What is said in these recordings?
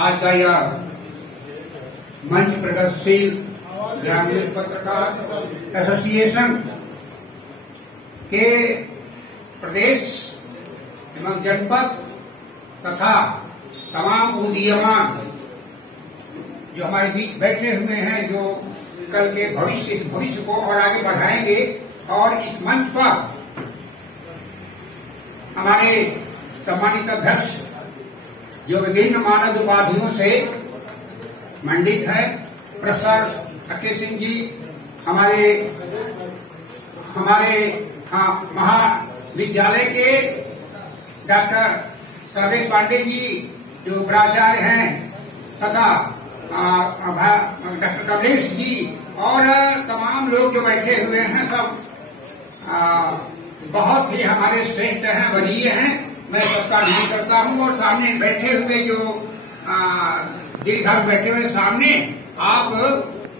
आज का यह मंच प्रगतिशील ग्रामीण पत्रकार एसोसिएशन के प्रदेश एवं जनपद तथा तमाम उदीयमान जो हमारे बीच बैठे हुए हैं, जो कल के भविष्य को और आगे बढ़ाएंगे, और इस मंच पर हमारे सम्मानित अध्यक्ष जो विभिन्न मानद उपाधियों से मंडित है, प्रोफेसर अखिल सिंह जी, हमारे महाविद्यालय के डॉक्टर सहदेव पांडे जी जो प्राचार्य हैं, तथा डॉक्टर कमलेश जी और तमाम लोग जो बैठे हुए हैं, सब बहुत ही हमारे श्रेष्ठ हैं, वरीय हैं। मैं सबका ध्यान करता हूं, और सामने बैठे हुए जो दीर्घ बैठे हुए सामने आप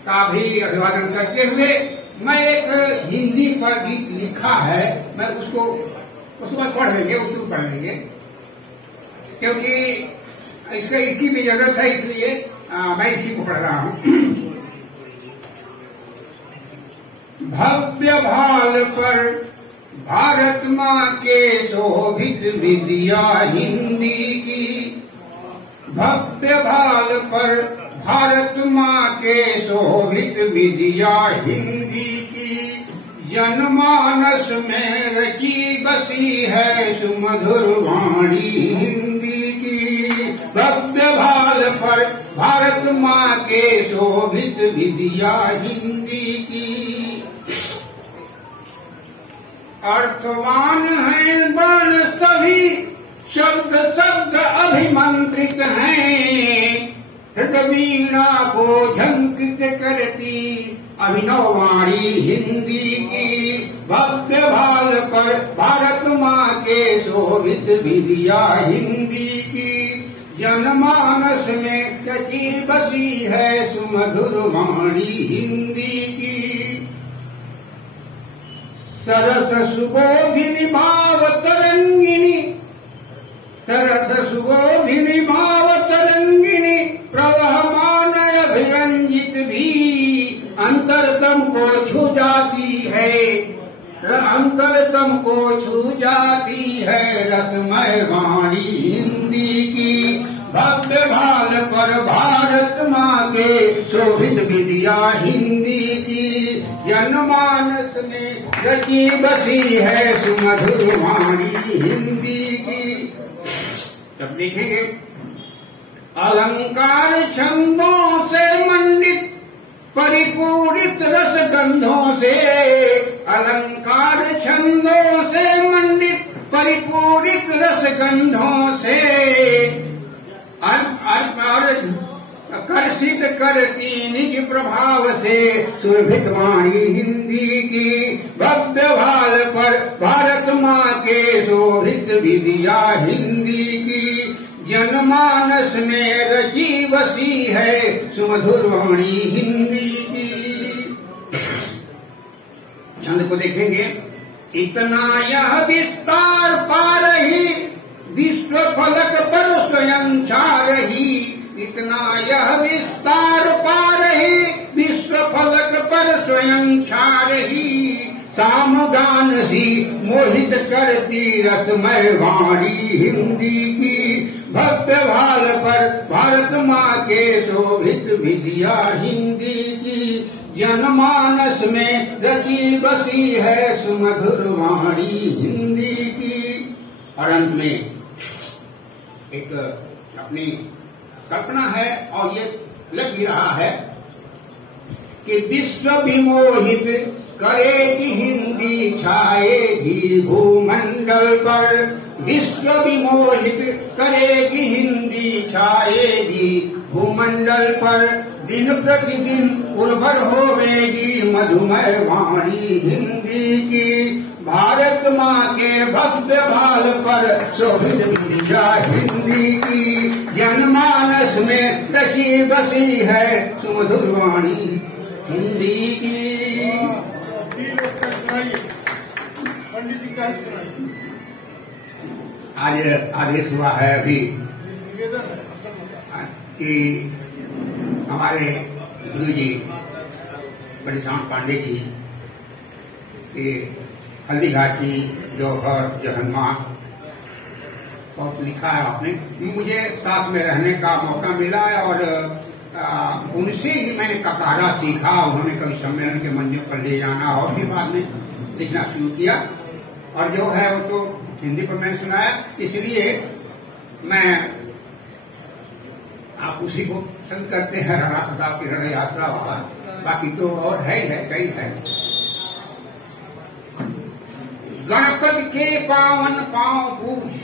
का भी अभिवादन करते हुए, मैं एक हिंदी पर गीत लिखा है, मैं उसको पढ़ लेंगे, उसको पढ़ लेंगे, क्योंकि इसकी भी जरूरत है, इसलिए मैं इसी को पढ़ रहा हूं। भव्य भाल पर भारत माँ के शोभित विद्या हिंदी की, भव्य भाल पर भारत माँ के शोभित विद्या हिंदी की, जनमानस में रची बसी है सुमधुर वाणी हिंदी की। भव्य भाल पर भारत माँ के शोभित विद्या हिंदी की, अर्थवान है वर्ण सभी, शब्द शब्द अभिमंत्रित हैं, हृदवीणा को झंकृत करती अभिनव वाणी हिंदी की। भव्य भाल पर भारत माँ के शोभित विद्या हिंदी की, जनमानस में रची बसी है सुमधुर वाणी हिंदी की। सरस सुगोभिनी भाव तरंगिनी, सरस सुगोभिनी भाव तरंगिनी, प्रवहमान अभिरंजित भी अंतरतम को छू जाती है, अंतरतम को छू जाती है रसमय वाणी हिंदी की। भव्य भाल पर भारत माँ के शोभित विद्या हिंदी की, जनमानस में रची बसी है सुमधुर वाणी हिंदी की। तब देखेंगे, अलंकार छंदों से मंडित परिपूरित रस गंधों से, अलंकार छंदों से मंडित परिपूरित रस गंधों से, कर्षित करती निज प्रभाव से सुरभित वाणी हिंदी की। भव्य भाल पर भारत माँ के शोभित विद्या हिंदी की, जनमानस में रची बसी है सुमधुर वाणी हिंदी की। छंद को देखेंगे, इतना यह विस्तार पा रही, विश्व फलक पर स्वयं छा रही, इतना यह विस्तार पा रही, विश्व फलक पर स्वयं छा रही, सामगान सी मोहित करती रसमय वाणी हिंदी की। भव्य भाल पर भारत माँ के शोभित विद्या हिंदी की, जनमानस में रची बसी है सुमधुर वाणी हिंदी की। और अंत में एक अपनी कल्पना है, और ये लग भी रहा है कि विश्व विमोहित करेगी हिंदी, छाएगी भूमंडल पर, विश्व विमोहित करेगी हिंदी, छाएगी भूमंडल पर, दिन प्रतिदिन उर्वर होवेगी मधुमय वाणी हिंदी की। भारत माँ के भव्य भाल पर शोभित विद्या हिंदी की, जनमानस में रची बसी है सुमधुर वाणी हिंदी की। पंडित जी का आज आदेश हुआ है अभी कि हमारे गुरु जी परिश्राम पांडे जी के हल्दीघाटी जौहर जहन्मा बहुत लिखा है आपने। मुझे साथ में रहने का मौका मिला और उनसे ही मैंने ककारा सीखा। उन्होंने कवि सम्मेलन के मंचों पर ले जाना और भी बाद में लिखना शुरू किया और जो है वो तो हिंदी पर मैंने सुनाया, इसलिए मैं आप उसी को पसंद करते हैं, राणा प्रताप की रण यात्रा वाला। बाकी तो और है ही है, कई है। गणपति के पावन पांव पूज,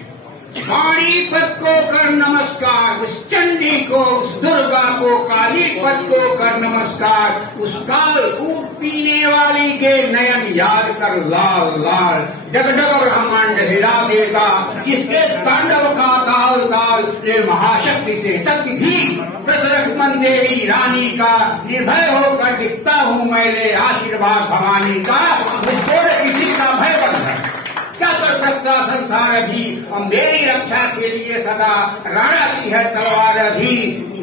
वाणी पद को कर नमस्कार, उस चंडी को, उस दुर्गा को, काली पद को कर नमस्कार, उस काल कूट पीने वाली के नयन याद कर लाल लाल, जगजग ब्रह्मांड हिला देगा जिसके तांडव का ताल ताल, ये महाशक्ति से शक्ति भी प्रसरन देवी रानी का, निर्भय होकर दिखता हूँ मैं ले आशीर्वाद भवानी का, मुझको किसी का भय बन है क्या कर सकता संसार भी, और मेरी रक्षा के लिए सदा राणा की है तलवार भी,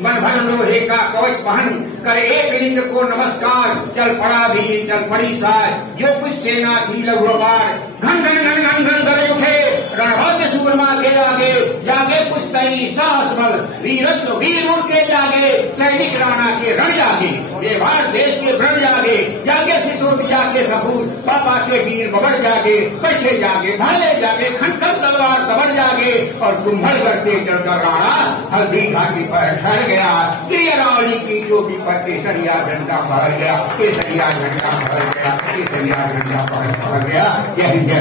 मन भर लोहे का कवच पहन कर एक लिंग को नमस्कार, चल पड़ा भी चल पड़ी सार, जो कुछ सेना थी लघुवार, घन घन घन घन घन कर उठे रणभद्र सूरमा के आगे, जागे पुश्तैनी साहस बल, वीरत्व वीर उड़ के जागे, सैनिक राणा के रण जागे, ये भारत देश के व्रण जागे, जागे शिशु जाके सपूत, पापा के वीर बबड़ जागे, बैठे जागे भाले जागे, खनखन तलवार कबर जागे, और कुंभल करते चलकर राणा हल्दी घाटी पर ठहर गया। गिरियारावली की टोपी पर केसरिया झंडा फहर गया, केसरिया झंडा फहर गया, केसरिया झंडा फहर गया। यह हिंद।